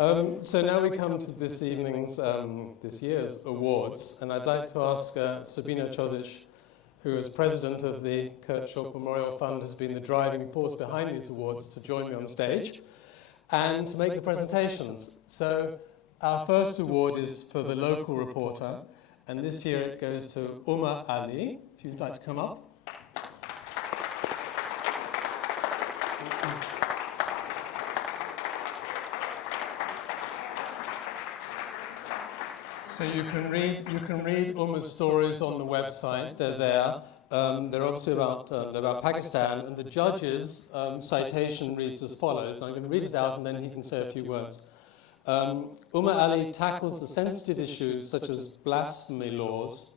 So now we come to this evening's, this year's awards, and I'd like to ask Sabina Čosić, who as president of the Kurt Schork Memorial Fund has been the driving force behind these awards, to join me on stage and to make the presentations. So our first award is for the local reporter, and this year it goes to Umar Ali, if you'd like to come up. So you can read Umar's stories on the website. They're there. They're obviously about Pakistan, and the judge's citation reads as follows. I'm going to read it out, and then he can say a few words. Umar Ali tackles the sensitive issues such as blasphemy laws,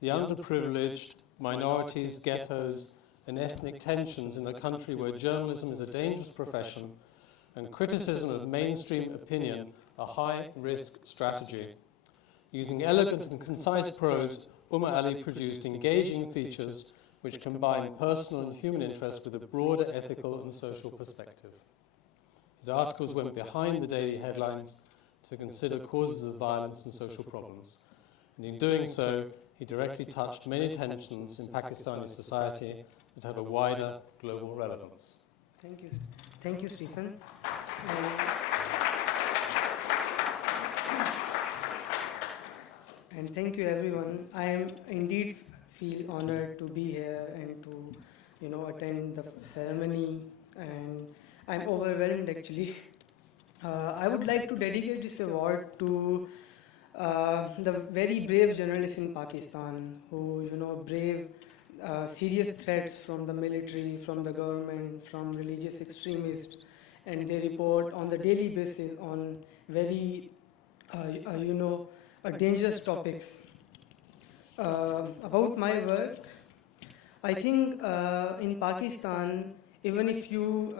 the underprivileged, minorities, ghettos, and ethnic tensions in a country where journalism is a dangerous profession and criticism of mainstream opinion a high-risk strategy. Using elegant and concise prose, Umar Ali produced engaging features which combine personal and human interest with a broader ethical and social perspective. His articles went behind the daily headlines to consider causes of violence and social problems. And in doing so, he directly touched many tensions in Pakistani society that have a wider global relevance. Thank you. Thank you, Stephen. And thank you, everyone. I am indeed feel honored to be here and to, attend the ceremony. And I'm overwhelmed, actually. I would like to dedicate this award to the very brave journalists in Pakistan who, brave serious threats from the military, from the government, from religious extremists, and they report on the daily basis on very, dangerous topics. About my work, I think in Pakistan, even if you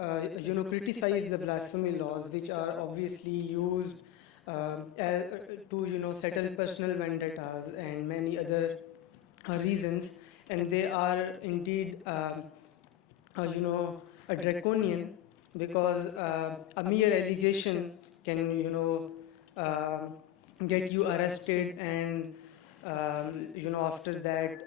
criticize the blasphemy laws, which are obviously used to settle personal vendettas and many other reasons, and they are indeed a draconian, because a mere allegation can get you arrested, and after that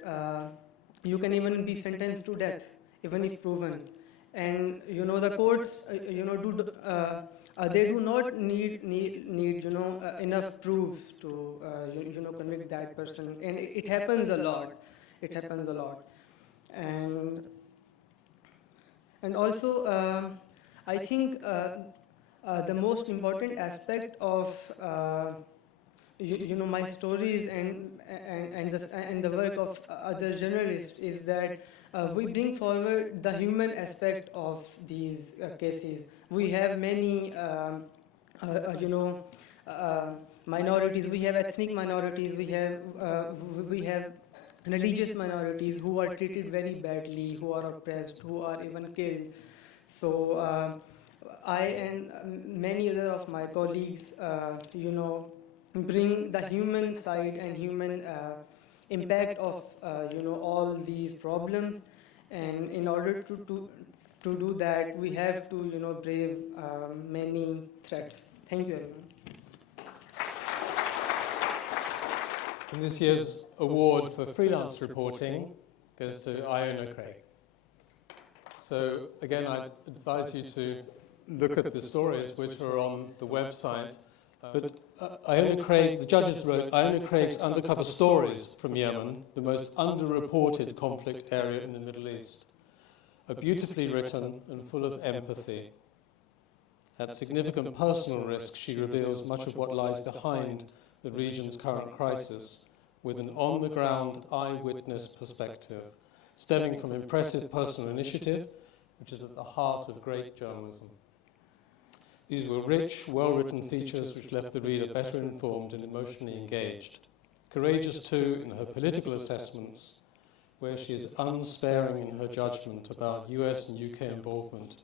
you can even be sentenced to death, even if proven. And the courts they do not need enough proofs to convict that person, and it happens a lot. And also I think the most important aspect of my stories and the work of other journalists is that we bring forward the human aspect of these cases. We have many minorities. We have ethnic minorities. We have religious minorities who are treated very badly, who are oppressed, who are even killed. So I and many other of my colleagues, bring the human side and human impact of all these problems, and in order to do that, we have to brave many threats. Thank you, everyone. And this year's award for freelance reporting goes to Iona Craig. So again, I advise you to look at the stories which are on the website. But Iona Craig, the judges wrote, Iona Craig's undercover stories from Yemen, the most underreported conflict area in the Middle East, are beautifully written and full of empathy. At significant personal risk, she reveals much of what lies behind the region's current crisis, with an on-the-ground eyewitness perspective, stemming from impressive personal initiative, which is at the heart of great journalism. These were rich, well-written features which left the reader better informed and emotionally engaged. Courageous, too, in her political assessments, where she is unsparing in her judgment about US and UK involvement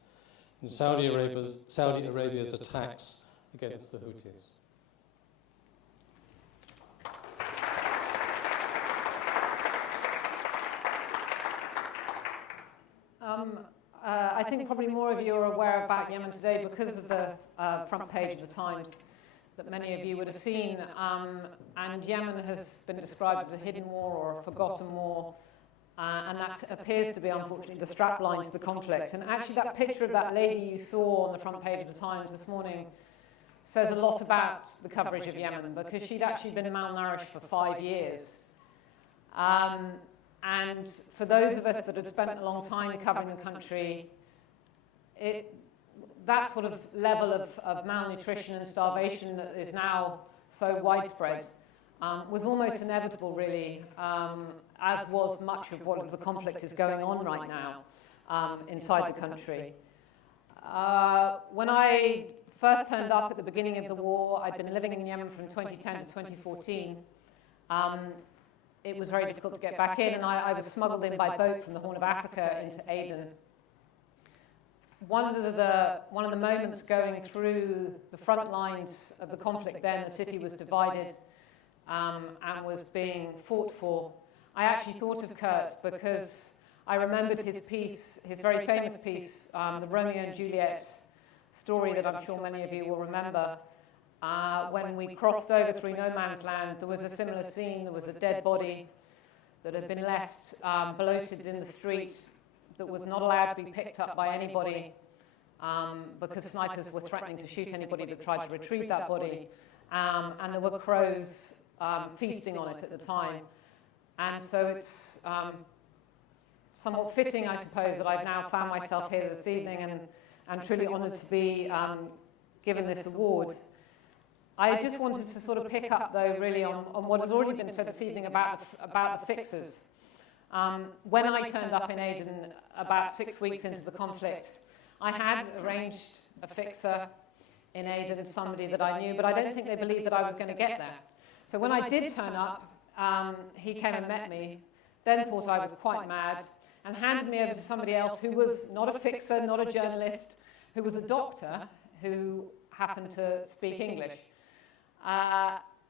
in Saudi Arabia's attacks against the Houthis. I think probably more of you are aware about Yemen today because of the front page of the Times. that many of you would have seen, and Yemen has been described as a hidden war or a forgotten war, and that appears to be, unfortunately, the strapline to the conflict. And actually that picture of that lady you saw on the front page of the Times this morning says a lot about the coverage of Yemen, because she'd actually been malnourished for 5 years. And for those of us that had spent a long time covering the country, that sort of level of malnutrition and starvation that is now so widespread was almost inevitable, really, as was much of what the conflict is going on right now inside the country. When I first turned up at the beginning of the war, I'd been living in Yemen from 2010 to 2014. It was very difficult to get back in, and I was smuggled in by boat from the Horn of Africa into Aden. One of the moments going through the front lines of the conflict then, the city was divided and was being fought for. I actually thought of Kurt because I remembered his piece, his very famous piece, the Romeo and Juliet story that I'm sure many of you will remember. When we crossed over through no man's land, there was a similar scene. There was a dead body that had been left bloated in the street, that was not allowed to be picked up by anybody because snipers were threatening to shoot anybody that tried to retrieve that body. And there were crows feasting on it at the time. And so it's somewhat fitting, I suppose, that I've now found myself here this evening and truly honoured to be given this award. I just wanted to sort of pick up, though, really on what has already been said this evening about the fixers. When I turned up in Aden about 6 weeks into the conflict, I had arranged a fixer in Aden, somebody that I knew, but I don't think they believed that I was going to get there. So when I did turn up, he came and met me, then thought I was quite mad, and handed me over to somebody else who was not a fixer, not a journalist, who was a doctor who happened to speak English.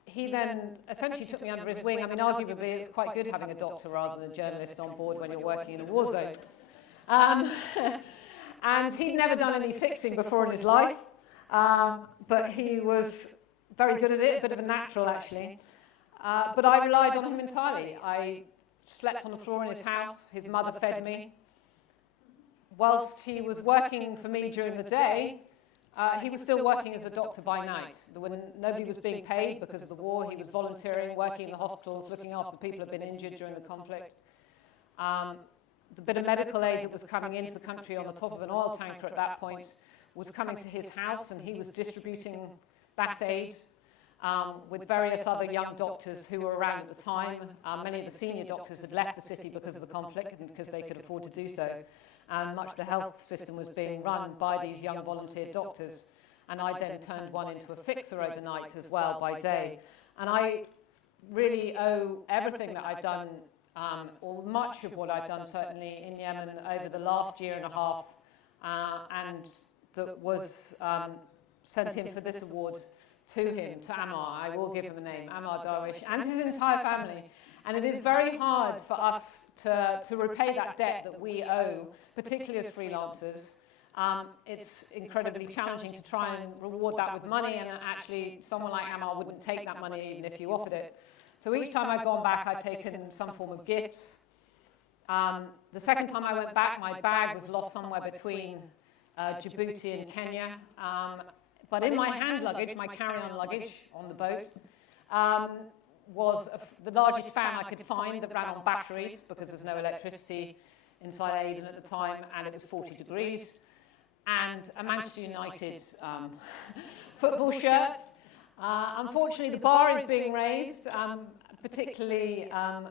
He then essentially took me under his wing. I mean, arguably, it's quite good having a doctor rather than a journalist on board when you're working in a war zone. And he'd never done any fixing before in his life, but he was very good at it, a bit of a natural, actually. But I relied on him entirely. I slept on the floor in his house. His mother fed me. Whilst he was working for me during the day, he was still working as a doctor by night. Nobody was being paid because of the war. He was volunteering, working in the hospitals, looking after people who had been injured during the conflict. The bit of medical aid that was coming into the country on the top of an oil tanker at that point was coming to his house, and he was distributing that aid with various other young doctors who were around at the time. Many of the senior doctors had left the city because of the conflict and because they could afford to do so. And much of the health system was being run by these young volunteer doctors. And I then turned one into a fixer overnight as well by day. And I really owe everything that I've done, or much of what I've done certainly in Yemen over the last year and a half, and that was sent in for this award to him, to Ammar. I will give him a name, Ammar Darwish, and his entire family. And it is very hard for us to repay that debt that we owe, particularly as freelancers. It's incredibly challenging to try and reward that with money, and actually someone like Ammar wouldn't take that money even if you offered it. So each time I've gone back, I've taken some form of gifts. The second time I went back, my bag was lost somewhere between Djibouti and Kenya. But in my hand luggage, my carry-on luggage on the boat, was the largest fan I could find that ran on batteries because there's no electricity inside Aden at the time, and it was 40 degrees, and a Manchester United football shirt. Unfortunately, the bar is being raised, particularly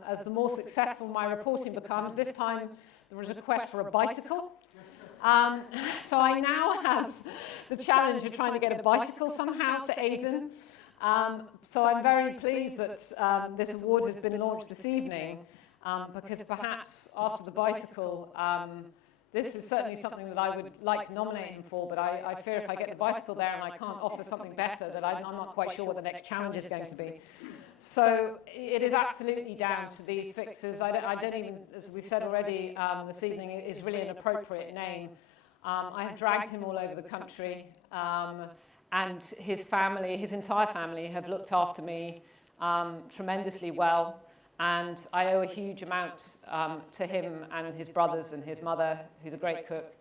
as the more successful my reporting becomes. This time there was a request for a bicycle. So I now have the challenge of trying to get a bicycle somehow to Aden. So I'm very pleased that this award has been launched this evening, because perhaps after the bicycle, this is certainly something that I would like to nominate him for, but I fear if I get the bicycle there and I can't offer something better, that I'm not quite sure what the next challenge is going to be. So it is absolutely down to these fixers. I don't even, as we've said already this evening, is really an appropriate name. I have dragged him all over the country, and his family, his entire family, have looked after me tremendously well. And I owe a huge amount to him and his brothers and his mother, who's a great cook.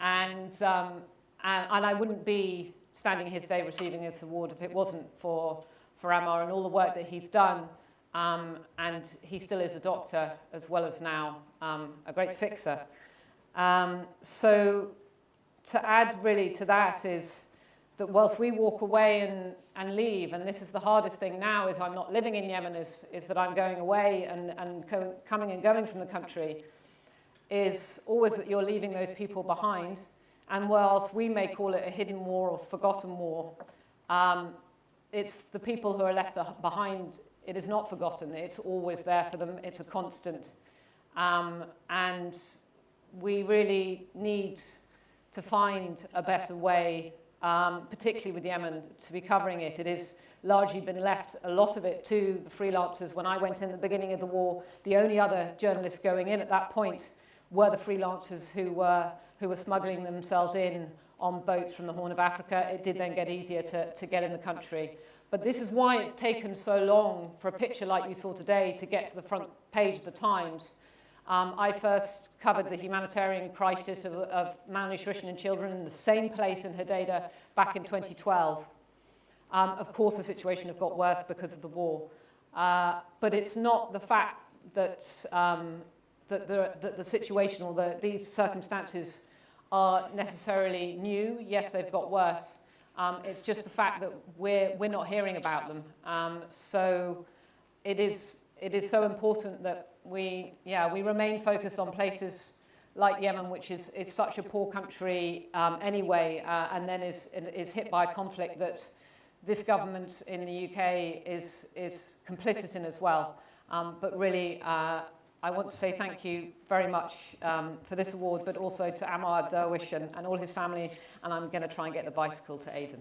And I wouldn't be standing here today receiving this award if it wasn't for Ammar and all the work that he's done. And he still is a doctor as well as now a great fixer. So to add really to that is that whilst we walk away and leave, and this is the hardest thing now, is I'm not living in Yemen, is that I'm going away and coming and going from the country, is always that you're leaving those people behind. And whilst we may call it a hidden war or forgotten war, it's the people who are left behind. It is not forgotten. It's always there for them. It's a constant. And we really need to find a better way, particularly with Yemen, to be covering it. It has largely been left, a lot of it, to the freelancers. When I went in at the beginning of the war, the only other journalists going in at that point were the freelancers who were smuggling themselves in on boats from the Horn of Africa. It did then get easier to get in the country. But this is why it's taken so long for a picture like you saw today to get to the front page of the Times. I first covered the humanitarian crisis of malnutrition in children in the same place in Hodeidah back in 2012. Of course, the situation has got worse because of the war. But it's not the fact that the situation or these circumstances are necessarily new. Yes, they've got worse. It's just the fact that we're not hearing about them. So it is so important that we remain focused on places like Yemen, which is such a poor country anyway, and then is hit by a conflict that this government in the UK is complicit in as well. But really, I want to say thank you very much for this award, but also to Ammar Derwish and all his family, and I'm going to try and get the bicycle to Aden.